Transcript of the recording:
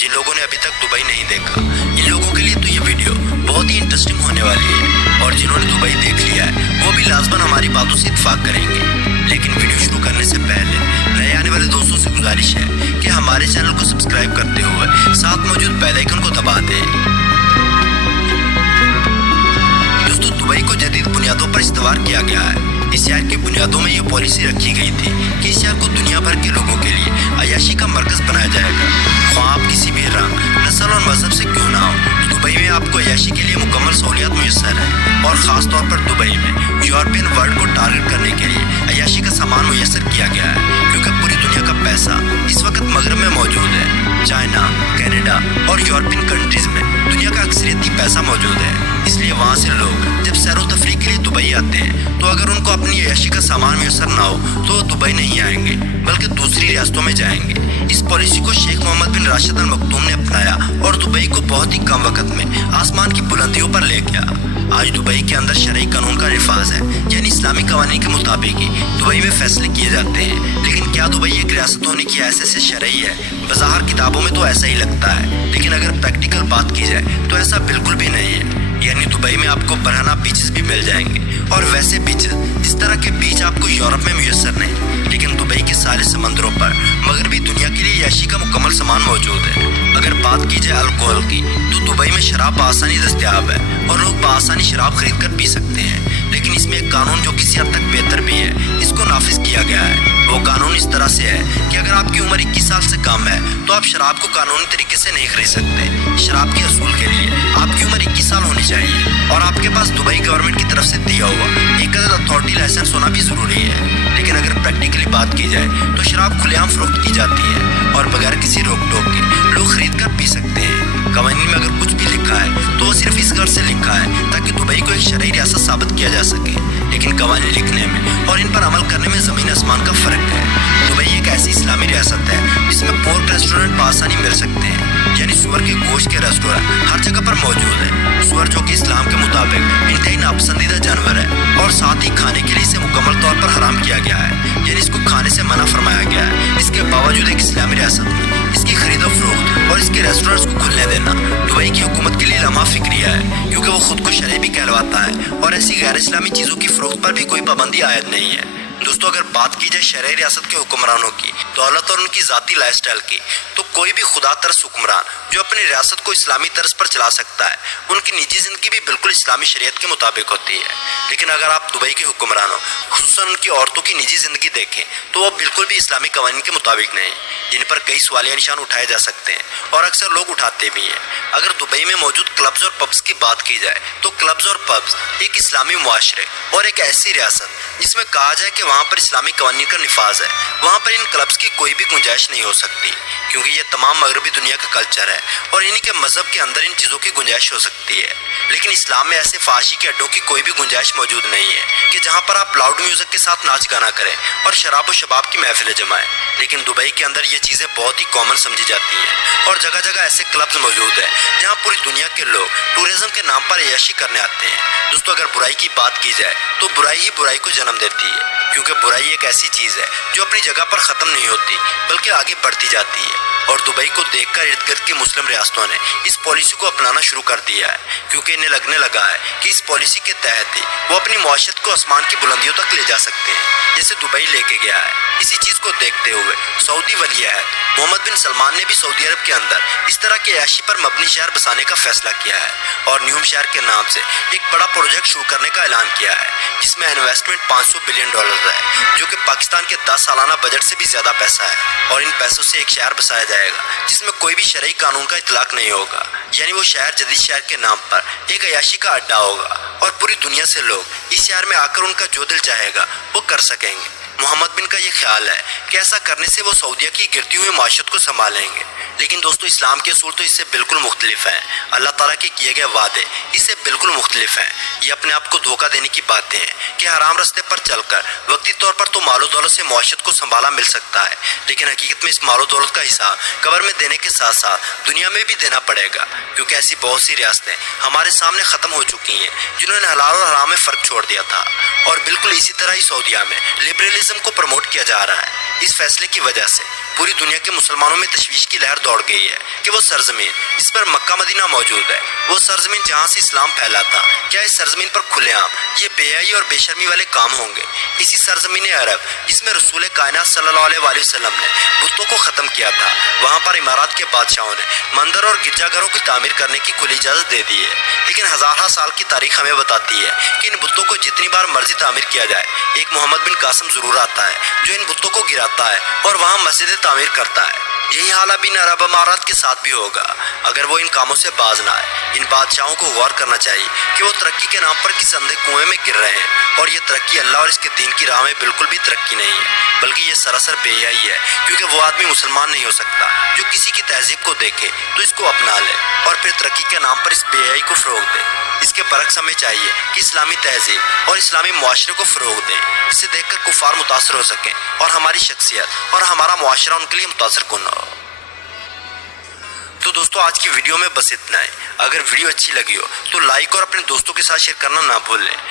जिन लोगों ने अभी तक दुबई नहीं देखा, इन लोगों के लिए तो ये वीडियो बहुत ही इंटरेस्टिंग होने वाली है। और जिन्होंने दुबई देख लिया है वो भी लाजमन हमारी बातों से इत्तेफाक करेंगे। लेकिन वीडियो शुरू करने से पहले नए आने वाले दोस्तों से गुजारिश है कि हमारे चैनल को सब्सक्राइब करते हुए साथ मौजूद बेल आइकन को दबा दें। दोस्तों, दुबई को जदीद बुनियादों पर इस्तवार किया गया है। इस शहर की बुनियादों में ये पॉलिसी रखी गई थी कि इस शहर को दुनिया भर के लोगों के लिए अय्याशी का मरकज बनाया जाएगा। ख्वाह आप किसी भी रंग, नस्ल और मजहब से क्यों ना हो, दुबई में आपको अय्याशी के लिए मुकम्मल सहूलियत मुयस्सर है। और ख़ास तौर पर दुबई में यूरोपियन वर्ल्ड को टारगेट करने के लिए अय्याशी का सामान मुयस्सर किया गया है, क्योंकि पूरी दुनिया का पैसा इस वक्त मगरब में मौजूद है। चाइना, कनाडा और यूरोपियन कंट्रीज में दुनिया का अक्सरियती पैसा मौजूद है। इसलिए वहाँ से लोग जब सैर व तफरीह के लिए दुबई आते हैं तो अगर उनको अपनी अय्याशी का सामान मुयस्सर ना हो तो वो दुबई नहीं आएंगे, बल्कि दूसरी रियासतों में जाएंगे। इस पॉलिसी को शेख मोहम्मद बिन राशिद अल मखदूम ने अपनाया और दुबई को बहुत ही कम वक्त में आसमान की बुलंदियों पर ले गया। आज दुबई के अंदर शरई कानून का रिफाज है, यानी इस्लामी कवानीन के मुताबिक ही दुबई में फैसले किए जाते हैं। लेकिन क्या दुबई एक रियासत होने की हैसियत से शरई है? बज़ाहिर किताबों में तो ऐसा ही लगता है, लेकिन अगर प्रैक्टिकल बात की जाए तो ऐसा बिल्कुल भी नहीं है। यानी दुबई में आपको बरहना बीचेस भी मिल जाएंगे, और वैसे बीचेस जिस तरह के बीच आपको यूरोप में मुयस्सर नहीं, लेकिन दुबई के सारे समंदरों पर मगरबी दुनिया के लिए अय्याशी का मुकम्मल सामान मौजूद है। अगर बात की जाए अल्कोहल की तो दुबई में शराब बआसानी दस्तयाब है और लोग बआसानी शराब खरीद कर पी सकते हैं। लेकिन इसमें एक कानून जो किसी हद तक बेहतर भी है, इसको नाफिज किया गया है। वो कानून इस तरह से है कि अगर आपकी उम्र 21 साल से कम है तो आप शराब को कानूनी तरीके से नहीं खरीद सकते। शराब के असूल के लिए आपकी उम्र 21 साल होनी चाहिए और आपके पास दुबई गवर्नमेंट की तरफ से दिया हुआ एक अथॉरिटी लाइसेंस होना भी जरूरी है। लेकिन अगर प्रैक्टिकली बात की जाए तो शराब खुलेआम फरोख्त की जाती है और बगैर किसी रोक टोक के लोग खरीद कर पी सकते हैं। कवानीन में अगर कुछ भी लिखा है तो वो सिर्फ इस गर्ज से लिखा है ताकि दुबई को एक शरई रियासत साबित किया जा सके। लेकिन कवानीन लिखने में और इन पर अमल करने में ज़मीन आसमान का फ़र्क है। दुबई एक ऐसी इस्लामी रियासत है जिसमें पोर्क रेस्टोरेंट बआसानी मिल सकते हैं, यानी सुअर के गोश्त के रेस्टोरेंट हर जगह पर मौजूद है। सुअर जो कि इस्लाम के मुताबिक इंतहाई नापसंदीदा जानवर है और साथ ही खाने के लिए इसे मुकम्मल तौर पर हराम किया गया है, यानी इसको खाने से मना फरमाया गया है। इसके बावजूद एक इस्लामी रियासत में इसकी खरीदो फरोख्त और इसके रेस्टोरेंट्स को खुलने देना दुबई की हुकूमत के लिए लम्हा फिक्रिया है, क्योंकि वो खुद को शरई भी कहलवाता है और ऐसी गैर इस्लामी चीज़ों की फरोख्त पर भी कोई पाबंदी आयद नहीं है। दोस्तों, अगर बात की जाए शरई रियासत के हुक्मरानों की दौलत और उनकी ज़ाती लाइफस्टाइल की, तो कोई भी खुदा तरस हुक्मरान जो अपनी रियासत को इस्लामी तर्ज पर चला सकता है, उनकी निजी ज़िंदगी भी बिल्कुल इस्लामी शरीयत के मुताबिक होती है। लेकिन अगर आप दुबई के हुक्मरानों, खुसूसन उनकी औरतों की निजी ज़िंदगी देखें तो वो बिल्कुल भी इस्लामी कवानीन के मुताबिक नहीं, जिन पर कई सवालिया निशान उठाए जा सकते हैं और अक्सर लोग उठाते भी हैं। अगर दुबई में मौजूद क्लब्स और पब्स की बात की जाए तो क्लब्स और पब्स एक इस्लामी मुआशरे और एक ऐसी रियासत जिसमें कहा जाए कि वहाँ पर इस्लामी कवानीन का निफाज है, वहाँ पर इन क्लब्स की कोई भी गुंजाइश नहीं हो सकती, क्योंकि ये तमाम मगरबी दुनिया का कल्चर है और इन्हीं के मजहब के अंदर इन चीज़ों की गुंजाइश हो सकती है। लेकिन इस्लाम में ऐसे फाशी के अड्डों की कोई भी गुंजाइश मौजूद नहीं है कि जहाँ पर आप लाउड म्यूजिक के साथ नाच गाना करें और शराब व शबाब की महफिलें जमाएं। लेकिन दुबई के अंदर ये चीज़ें बहुत ही कॉमन समझी जाती हैं और जगह जगह ऐसे क्लब्स मौजूद हैं जहाँ पूरी दुनिया के लोग टूरिज्म के नाम पर अय्याशी करने आते हैं। दोस्तों, अगर बुराई की बात की जाए तो बुराई ही बुराई को जन्म देती है, क्योंकि बुराई एक ऐसी चीज़ है जो अपनी जगह पर ख़त्म नहीं होती बल्कि आगे बढ़ती जाती है। और दुबई को देखकर इर्द गिर्द की मुस्लिम रियासतों ने इस पॉलिसी को अपनाना शुरू कर दिया है, क्योंकि इन्हें लगने लगा है कि इस पॉलिसी के तहत ही वो अपनी मुआशरत को आसमान की बुलंदियों तक ले जा सकते हैं, जैसे दुबई लेके गया है। इसी चीज़ को देखते हुए सऊदी वली अहद मोहम्मद बिन सलमान ने भी सऊदी अरब के अंदर इस तरह के अय्याशी पर मबनी शहर बसाने का फैसला किया है और न्यूम शहर के नाम से एक बड़ा प्रोजेक्ट शुरू करने का ऐलान किया है, जिसमें इन्वेस्टमेंट $500 बिलियन है, जो कि पाकिस्तान के 10 सालाना बजट से भी ज़्यादा पैसा है। और इन पैसों से एक शहर बसाया जाएगा जिसमें कोई भी शरई कानून का इतलाक नहीं होगा, यानी वो शहर जदीद शहर के नाम पर एक अय्याशी का अड्डा होगा और पूरी दुनिया से लोग इस शहर में आकर उनका जो दिल चाहेगा वो कर सकेंगे। मोहम्मद बिन का ये ख्याल है कि ऐसा करने से वो सऊदिया की गिरती हुई माशरत को संभालेंगे। लेकिन दोस्तों, इस्लाम के असूल तो इससे बिल्कुल मुख्तलिफ हैं। अल्लाह ताला के किए गए वादे इससे बिल्कुल मुख्तलिफ हैं। ये अपने आप को धोखा देने की बातें हैं कि हराम रास्ते पर चलकर वक्ती तौर पर तो मालो दौलत से माशरत को संभाला मिल सकता है, लेकिन हकीकत में इस मालो दौलत का हिसाब कब्र में देने के साथ साथ दुनिया में भी देना पड़ेगा, क्योंकि ऐसी बहुत सी रियासतें हमारे सामने ख़त्म हो चुकी हैं जिन्होंने हलाल और हराम में फ़र्क छोड़ दिया था। और बिल्कुल इसी तरह ही सऊदिया में लिबरलिज्म को प्रमोट किया जा रहा है। इस फैसले की वजह से पूरी दुनिया के मुसलमानों में तशवीश की लहर दौड़ गई है कि वो सरजमीन जिस पर मक्का मदीना मौजूद है, वो सरजमीन जहाँ से इस्लाम फैला था, क्या इस सरजमीन पर खुलेआम ये बेहयाई और बेशर्मी वाले काम होंगे? इसी सरजमीन अरब जिसमें रसूल कायनात सल्लल्लाहु अलैहि वसल्लम ने बुतों को ख़त्म किया था, वहाँ पर इमारात के बादशाहों ने मंदिर और गिरजाघरों की तामीर करने की खुली इजाज़त दे दी है। लेकिन हज़ार साल की तारीख हमें बताती है कि इन बुतों को जितनी बार मर्जी तामीर किया जाए, एक मोहम्मद बिन कासिम ज़रूर आता है जो इन बुतों को गिराता है और वहाँ मस्जिदें तामीर करता है। यही हाल अब इन अरब इमारात के साथ भी होगा अगर वो इन कामों से बाज ना आए। इन बादशाहों को गौर करना चाहिए कि वो तरक्की के नाम पर किस अंधे कुएं में गिर रहे हैं, और ये तरक्की अल्लाह और इसके दीन की राह में बिल्कुल भी तरक्की नहीं है, बल्कि ये सरासर बेहयाई है। क्योंकि वो आदमी मुसलमान नहीं हो सकता जो किसी की तहजीब को देखे तो इसको अपना ले और फिर तरक्की के नाम पर इस बेहयाई को फ़रोग दे। इसके बरक्स हमें चाहिए कि इस्लामी तहजीब और इस्लामी मुआशरे को फ़रोग दें, जिसे देखकर कुफार मुतासर हो सकें और हमारी शख्सियत और हमारा मुआशरा उनके लिए मुतासर कुन हो। तो दोस्तों, आज की वीडियो में बस इतना है। अगर वीडियो अच्छी लगी हो तो लाइक और अपने दोस्तों के साथ शेयर करना ना भूलें।